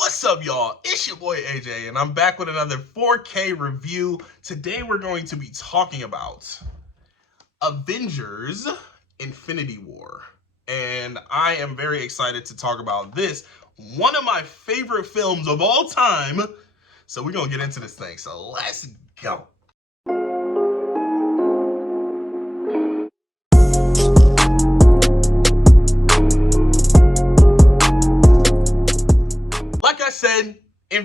What's up, y'all? It's your boy AJ, and I'm back with another 4K review. Today we're going to be talking about Avengers Infinity War. And I am very excited to talk about this, one of my favorite films of all time. So we're going to get into this thing. So let's go. Like I said,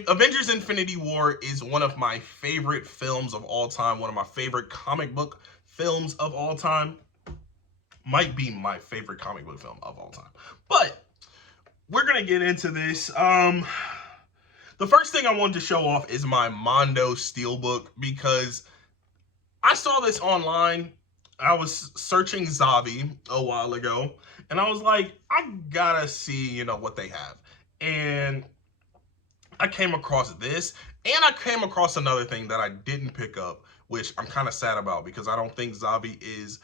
Avengers Infinity War is one of my favorite films of all time, one of my favorite comic book films of all time. Might be my favorite comic book film of all time. But we're going to get into this. The first thing I wanted to show off is my Mondo Steelbook because I saw this online. I was searching Zavi a while ago, and I was like, I gotta see, what they have. And I came across this, and I came across another thing that I didn't pick up, which I'm kind of sad about because I don't think Zavi is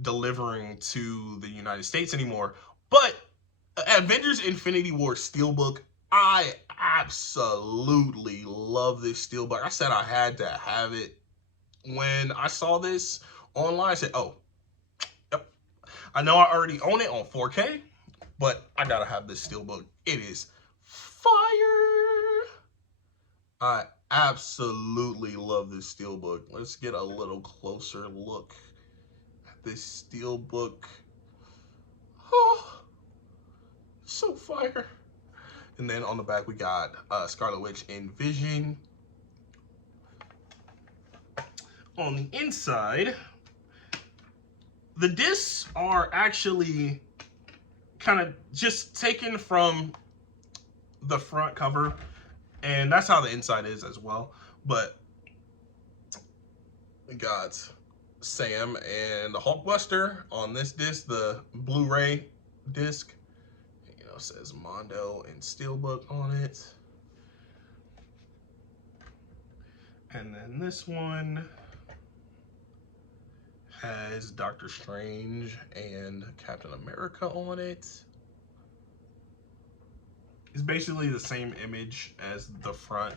delivering to the United States anymore. But Avengers Infinity War Steelbook, I absolutely love this Steelbook. I said I had to have it. When I saw this online, I said, oh, yep. I know I already own it on 4K, but I gotta have this Steelbook. It is fire. I absolutely love this Steelbook. Let's get a little closer look at this Steelbook. Oh, so fire. And then on the back, we got Scarlet Witch and Vision. On the inside, the discs are actually kind of just taken from the front cover, and that's how the inside is as well. But we got Sam and the Hulkbuster on this disc, the Blu-ray disc. It says Mondo and Steelbook on it. And then this one has Doctor Strange and Captain America on it. It's basically the same image as the front.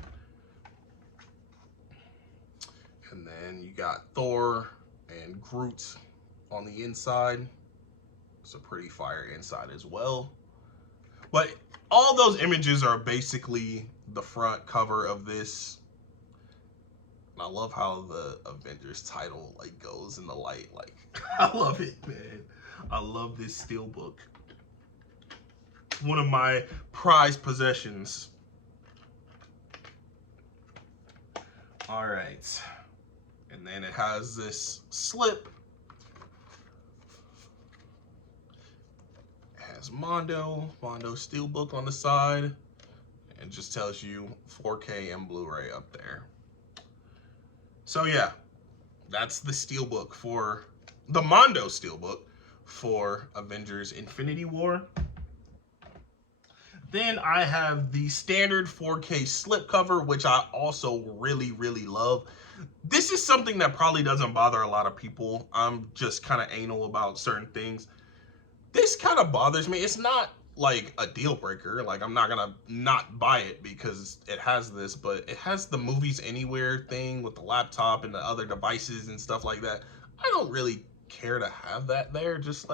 And then you got Thor and Groot on the inside. It's a pretty fire inside as well. But all those images are basically the front cover of this. And I love how the Avengers title goes in the light. I love it, man. I love this Steelbook. One of my prized possessions. All right. And then it has this slip. It has Mondo Steelbook on the side. And just tells you 4K and Blu-ray up there. So yeah, that's the Steelbook for the Mondo Steelbook for Avengers Infinity War. Then I have the standard 4K slipcover, which I also really, really love. This is something that probably doesn't bother a lot of people. I'm just kind of anal about certain things. This kind of bothers me. It's not like a deal breaker. I'm not gonna not buy it because it has this, but it has the Movies Anywhere thing with the laptop and the other devices and stuff like that. I don't really care to have that there. Just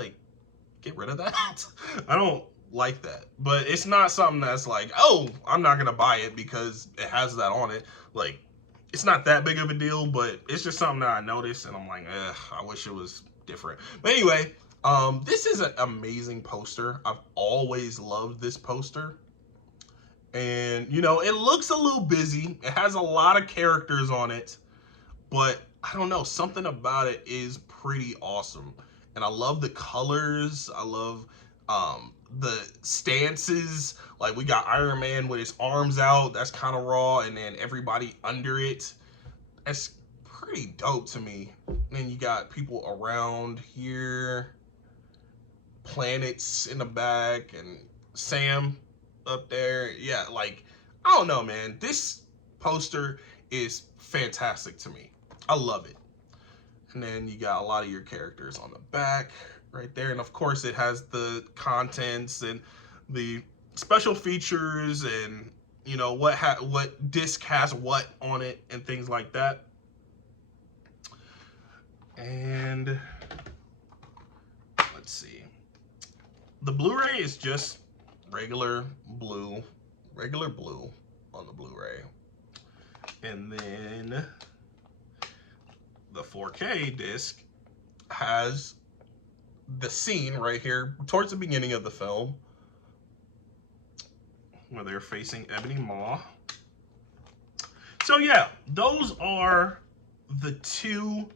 get rid of that. I don't like that. But it's not something that's oh, I'm not gonna buy it because it has that on it. It's not that big of a deal, but it's just something that I noticed and I'm like, I wish it was different. But anyway, this is an amazing poster. I've always loved this poster. And, it looks a little busy. It has a lot of characters on it. But, I don't know, something about it is pretty awesome. And I love the colors. I love the stances. We got Iron Man with his arms out. That's kind of raw. And then everybody under it. That's pretty dope to me. And then you got people around here. Planets in the back and Sam up there. Yeah, I don't know, man. This poster is fantastic to me. I love it. And then you got a lot of your characters on the back right there. And of course it has the contents and the special features and you know, what disc has what on it and things like that. And let's see. The Blu-ray is just regular blue on the Blu-ray. And then the 4K disc has the scene right here towards the beginning of the film where they're facing Ebony Maw. So yeah, those are the two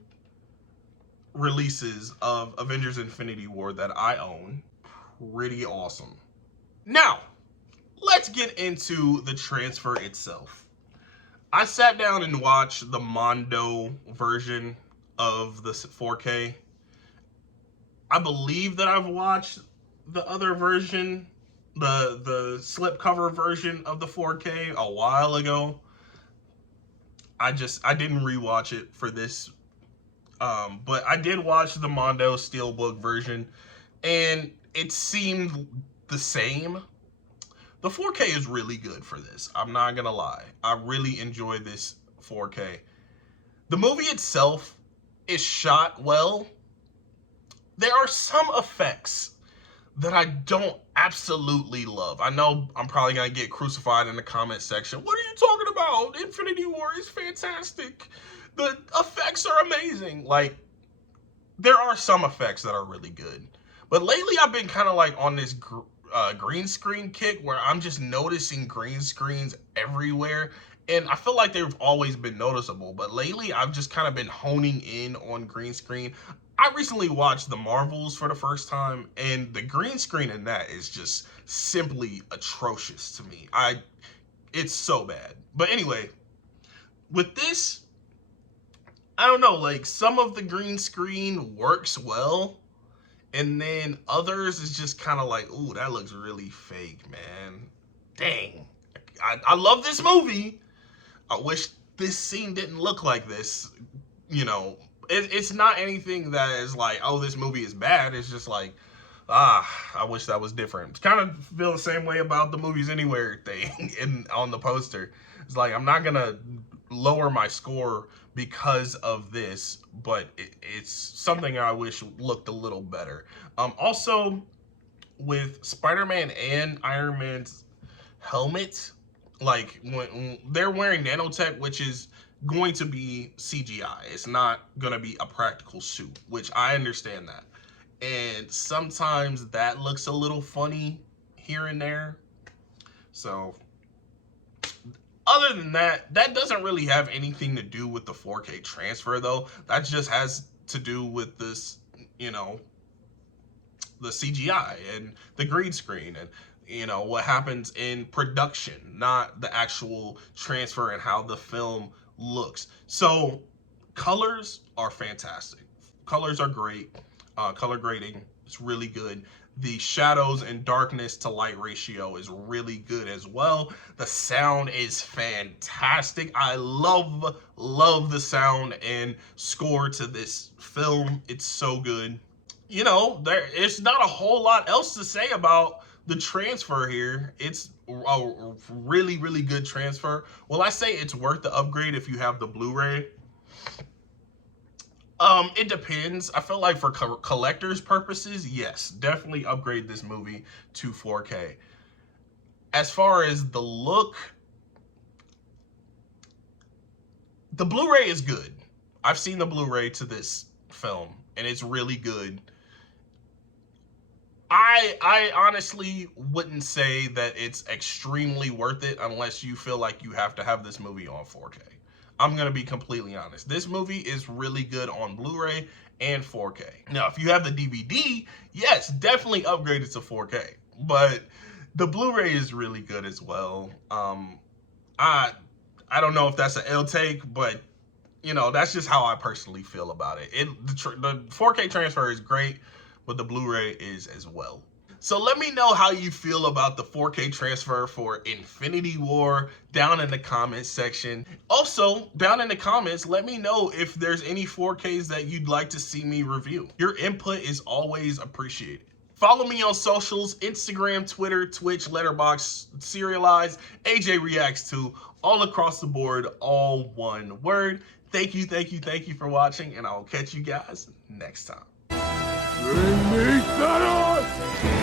releases of Avengers Infinity War that I own. Pretty awesome. Now, let's get into the transfer itself. I sat down and watched the Mondo version of the 4K. I believe that I've watched the other version, the slipcover version of the 4K a while ago. I didn't rewatch it for this, but I did watch the Mondo Steelbook version, and it seemed the same. The 4K is really good for this. I'm not gonna lie. I really enjoy this 4K. The movie itself is shot well. There are some effects that I don't absolutely love. I know I'm probably gonna get crucified in the comment section. What are you talking about? Infinity War is fantastic. The effects are amazing. Like, there are some effects that are really good. But lately I've been kind of like on this green screen kick where I'm just noticing green screens everywhere. And I feel like they've always been noticeable, but lately I've just kind of been honing in on green screen. I recently watched The Marvels for the first time, and the green screen in that is just simply atrocious to me. It's so bad. But anyway, with this, I don't know, like, some of the green screen works well, and then others is just kind of like, ooh, that looks really fake, man. Dang. I love this movie. I wish this scene didn't look like this. You know, it's not anything that is like, oh, this movie is bad. It's just like, I wish that was different. It's kind of feel the same way about the Movies Anywhere thing on the poster. It's like, I'm not going to lower my score because of this, but it's something I wish looked a little better. Also, with Spider-Man and Iron Man's helmet, like when they're wearing nanotech, which is going to be CGI. It's not going to be a practical suit, which I understand that. And sometimes that looks a little funny here and there. So other than that, that doesn't really have anything to do with the 4K transfer, though. That just has to do with this, you know, the CGI and the green screen and, you know, what happens in production, not the actual transfer and how the film looks. So colors are fantastic. Colors are great. Color grading is really good. The shadows and darkness to light ratio is really good as well. The sound is fantastic. I love the sound and score to this film. It's so good. You know, it's not a whole lot else to say about the transfer here. It's a really, really good transfer. Well, I say it's worth the upgrade if you have the Blu-ray. It depends. I feel like for collector's purposes, yes, definitely upgrade this movie to 4K. As far as the look, the Blu-ray is good. I've seen the Blu-ray to this film, and it's really good. I honestly wouldn't say that it's extremely worth it unless you feel like you have to have this movie on 4K. I'm going to be completely honest. This movie is really good on Blu-ray and 4K. Now, if you have the DVD, yes, definitely upgrade it to 4K. But the Blu-ray is really good as well. I don't know if that's an L take, but, you know, that's just how I personally feel about it. The 4K transfer is great, but the Blu-ray is as well. So let me know how you feel about the 4K transfer for Infinity War down in the comments section. Also, down in the comments, let me know if there's any 4Ks that you'd like to see me review. Your input is always appreciated. Follow me on socials, Instagram, Twitter, Twitch, Letterboxd, Serialized, AJREACTS2, all across the board, all one word. Thank you for watching, and I'll catch you guys next time. Bring me Thanos!